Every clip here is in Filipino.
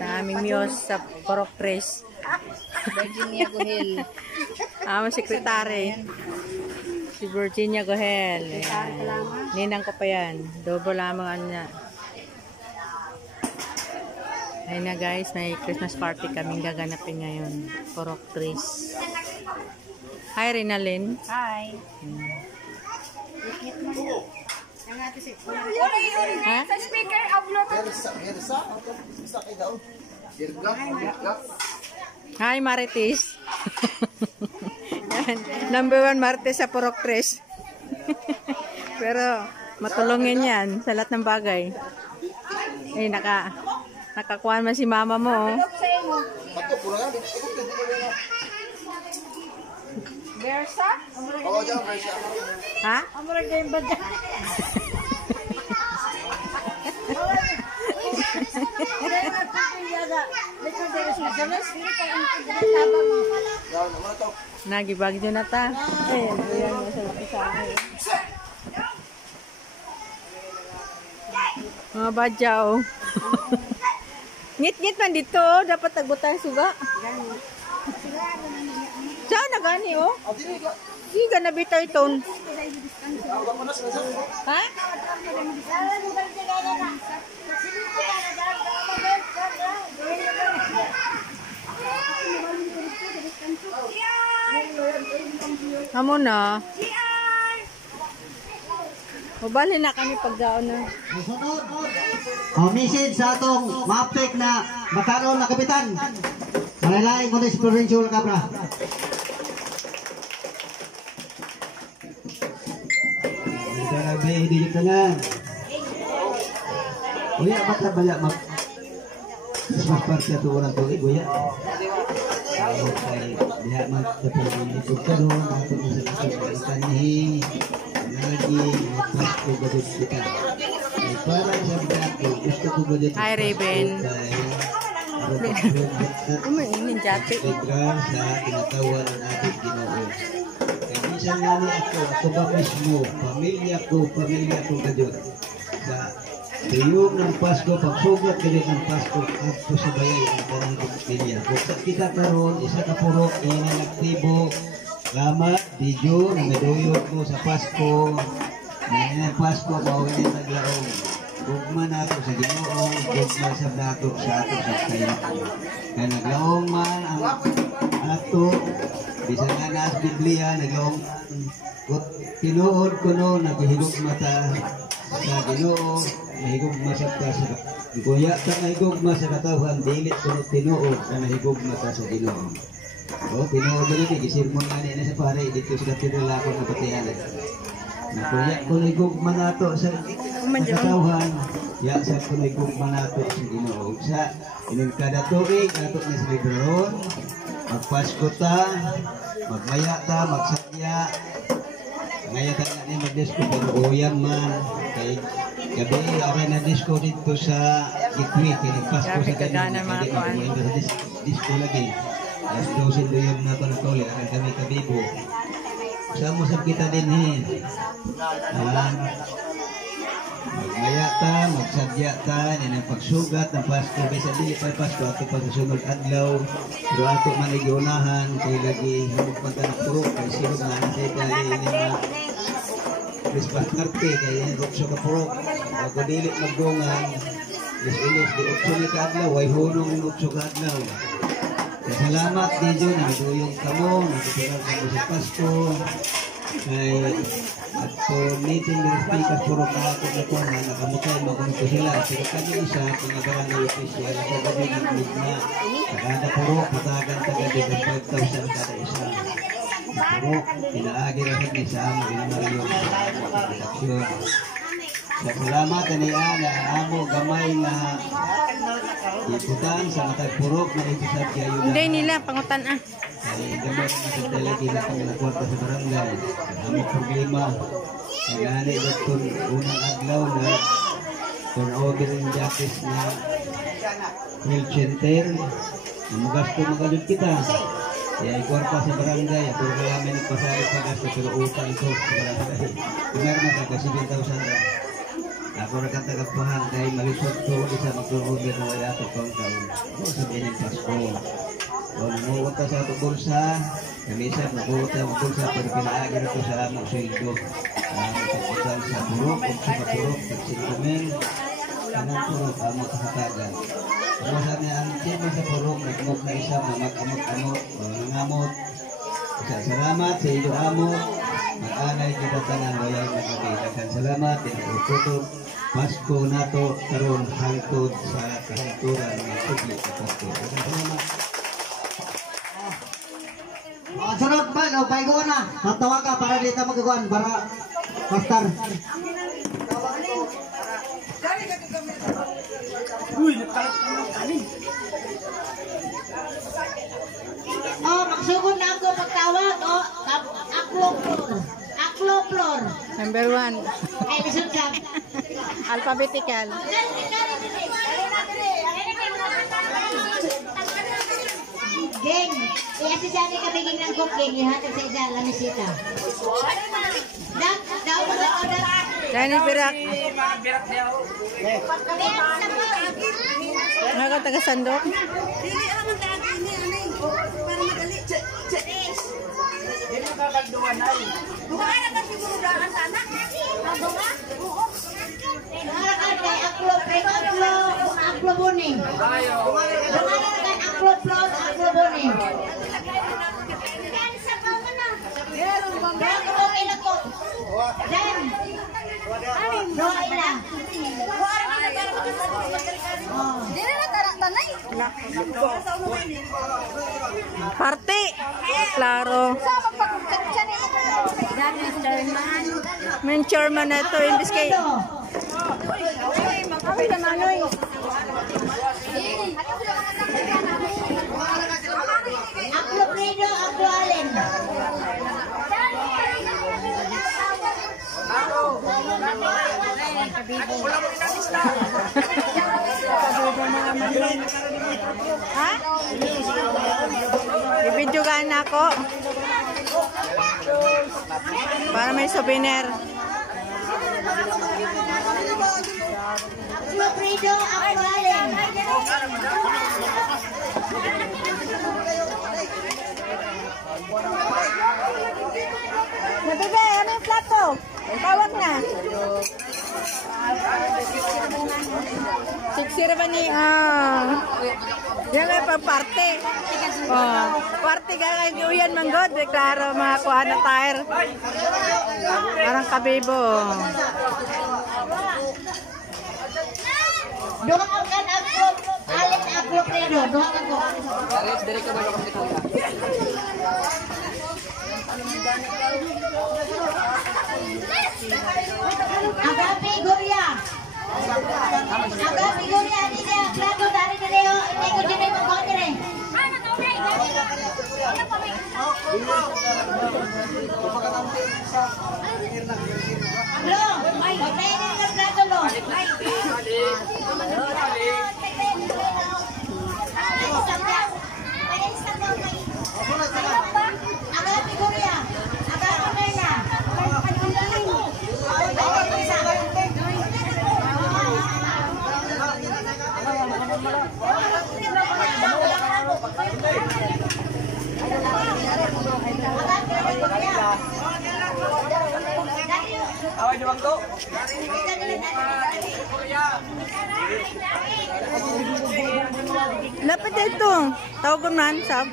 sa aming Miyos sa Porok Tres. Virginia Gohel. Aming sekretary. Si Virginia Gohel. Ninang ko pa yan. Double lamang niya. Ayun na guys, may Christmas party kaming gaganapin ngayon. Porok Tres. Hi Rinalyn. Hi. Ha? Sa speaker of Bluetooth. Hi Marites. Yan. Number 1 Marites sa Porok Tres. Pero matulungin yan sa lahat ng bagay. Eh, nakakuha man si mama mo. Versa? Ha? Amurag na yung baga. Nagibag dyan na ta. Ayan, ayan mo sa laki sa akin. Mga badyaw. Ngit-ngit man dito. Dapat tagbutang suga. Saan na gani oh? Hindi ka nabitaw itong. Ha? Amo na. Mabali na kami pagdaon na. Message sa atong maptek na makaroon na kapitan. Malalaing ko na si Provincial Cabra. Hindi ka na. Uya, ba't na bala mas parte ito walang tuig, uya. Diha magdapat ng ikot ka doon, matong sa kanihi, lagi, magpasko gadot kita. Para sa dato, gusto ko gadot. Hi, Raven. Umainin jati. Program sa tinatawag ng ating Ginoo. Minsan nga ako ba mismo, pamilya ko gadot. Sa tuyong ng Pasko, pagsugat ganit ng Pasko, at sa bayay ang tanang pamilya. Kung sa kita karoon, isa ka puro, inanaktibo, lama, video, na meduyot mo sa Pasko, na Pasko, mawin yung naglaong. Gugma na ito sa Ginoong, gugma sa dato sa ato sa kayo. Kaya naglaong man ang ato, bisa nga na sa Biblia, naglaong, tinuod ko no, naghihigog mata sa Ginoo, nahigugma sa kasa. Kuya ka nahigugma sa katawan, dilit ko no tinuod na nahigugma ka sa Ginoo. O, tinuod ko nito, gisirmon nga niya sa pare, dito sa katinula ko na patihan. Kuya ko nahigugma na ito sa katawan, ya sa ko nahigugma na ito sa Ginoo. Sa ining kada tuig, ato na sa Libron, magpasko ta, magmaya ta, magsagya, ngayon ka na niya mag-disco, pero uyang man, kay gabi, aray na disco dito sa Gitwi, kaya Pasko sa ganyan, hindi mag-uwing sa disco lagi. Alas 12 doon na ito na tuli, akan kami kabibo. Saan mo sa kita din magmaya ta, magsadya ta, yan ang pagsugat ng Pasko, bisa dili pa Pasko, ato pagsusunod adlaw, pero ato manigiunahan, kay lagi, hamog pagkanapuro, kay silog na natin, kaya ini mga Christmas party, kaya yan rupso kapuro, ako dili magdungan, ilis, di upso ni kaadlaw, way hunong yung upso kaadlaw. Salamat din dyan, nagduyong kamo, nagduyong kamo sa Pasko, ay at po meeting ng speakers puro kahapon na po na nakamutay magunito sila pero kanya isa pinagawa na official sa gabi ng na kada puro patagan tagadi ng 5,000 kada isa puro pinaagi rin ni sa amo inamariyo production. Salamat niya na amo gamay na iputan sa matag purok na ito sa Diayuda. Hindi nila pangutan ah. Ay gamay na sa talagi na kami nakwarta sa barangay. Kami problema. Nagani ito unang adlaw na turnover ng justice na health center. Magasto magalod kita. Kaya ikwarta sa barangay. Pero kaya may nagpasalit pagasto pero utang ito sa barangay. Kung meron na kaka 7,000 na. Ako na katagapahan kay malisod ko isa magtulungan mo ay ato pang taon. Ako sabihin ng Pasko. So, namuot sa ato bulsa. Kamisa, namuot sa bulsa pero pinaagi na ko sa among sildo. Pagkutan sa burok, kung sa paturok, pagsintumin. Anong purok, amot hatagan. Pero sabi niya, ang sima sa purok, nagmok na isa, mamag-amot-amot, nangamot. Salamat sa iyo amot. Mag-anay kita tanan wayang nagkakita. Salamat, pinag-ututog. Pasko nato karon hangtod sa kahangturan ng public sa Pasko. Salamat. Sunod ba? No, paigo na. Tatawa ka para dito magkukuhan para pastor. Oh, magsugod na ako pagtawag. Oh, Aklo-flor. Number 1. Ay, lisod ka. Alphabetical. Geng, si Johnny kabiging ng cooking, ihatag sa isa, lamisita. Daw mo na order. Dani Birak. Nga ka taga Sandok? Dili ang dagi ni ani. Para madali. Dili ka kagduan ay. Duha na ka siguro daan sana. Duha? Oo. Aklo buning. Aklo plus, aklo buning. Party. Klaro. Main chairman na ito. Imbis kay... Kami na manoy. Aklo Prido, aklo Allen. Ha? Ibidyogan na ako. Para may souvenir. Aklo Prido, aklo Allen. Nabebe, ano yung plato? Tawag na. 60 ba ni... yan may pag-party. Party ka kag-uyan manggod. Klaro, mga kuha na tire. Parang kabibo. Doon ang kan aklo Allen, aklo Prido. Doon ako. Agapi Guria. Agapi Guria di dia plato dari dia ini ko din mo ko dire. Lo, may pagkain ng plato lo. Agapi Guria. Agapi Mena. Awal di waktu. Dapat ito. Tawagan man, sab.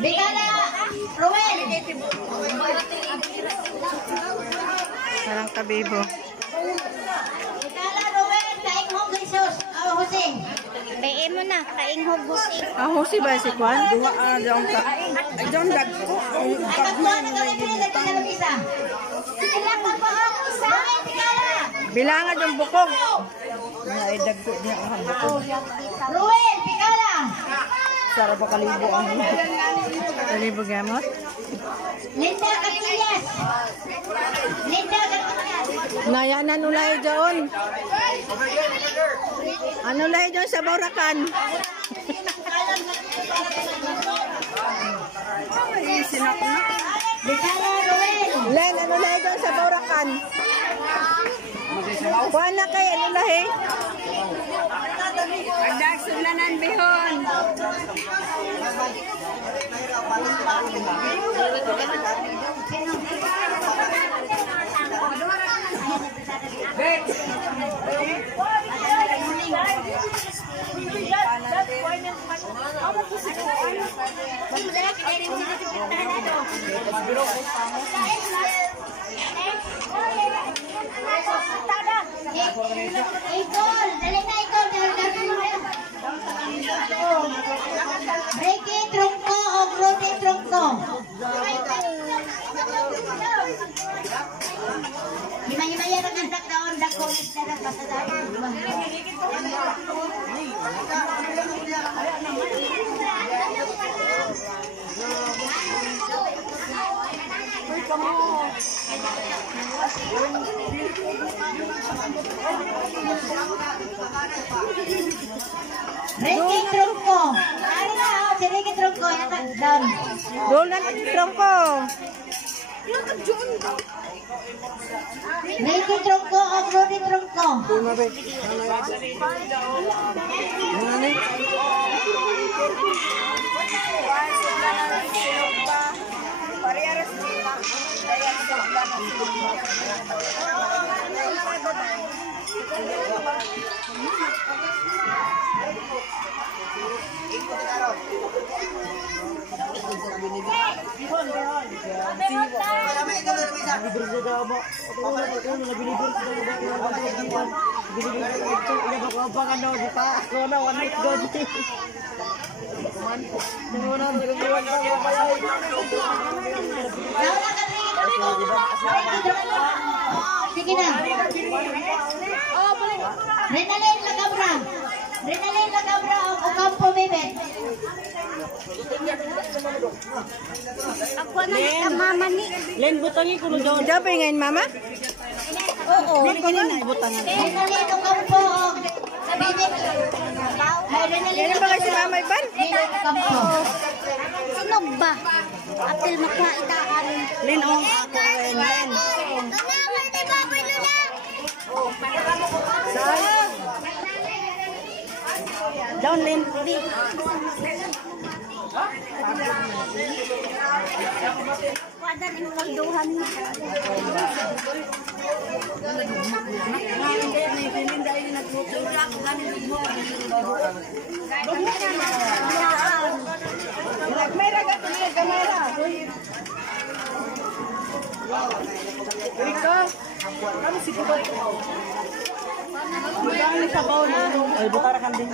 Bigala, Ruel. Parang kabibo. Bigala, Ruel. Kainghog Jesus. Jose. Bayin mo na, kainghog Jose. Jose ba si Juan? Diyan dagko. Nagkatuwa na kami pinag sa isa. Sila pa po ako sa Bigala. Bilangan yung bukog. Ruel, Bigala. Kalibo gamot. Linda Catillas. Linda Catillas. Nayanan ulay dyan. Ano ulay dyan sa Boracan? Litara Ruel. Len, ano ulay dyan sa Boracan? Kuhan na kay ano lahi? Pagdagsunanan bihon. Ikol, dali na Ikol. Ricky Trungko o Rudy Trungko. Himay-himaya ng anak daon dako na nagpasadagan. Ricky Trungko. Ano na si Ricky Trungko anak daon. Dolan Trungko. Ricky Trungko o Rudy Trungko. Sige na. Renalyn Lagabra. Renalyn Lagabra o Ocampo Bibet. Ako na mama ni. Len, butangi ko doon. Diyan pa ngayon, mama? Oo. Renalyn Ocampo o Bibet. Yan ba kasi mama Iban? Renalyn Ocampo. Sinog ba? Apil makaitaan. Len, oh. Ako rin, Len. Saan? Down, Len. Wadan yung kalduhan mo. May ragat na yung kamera. Ika. Kami si Kubat. Budang sa baon. Ay, butara kan din.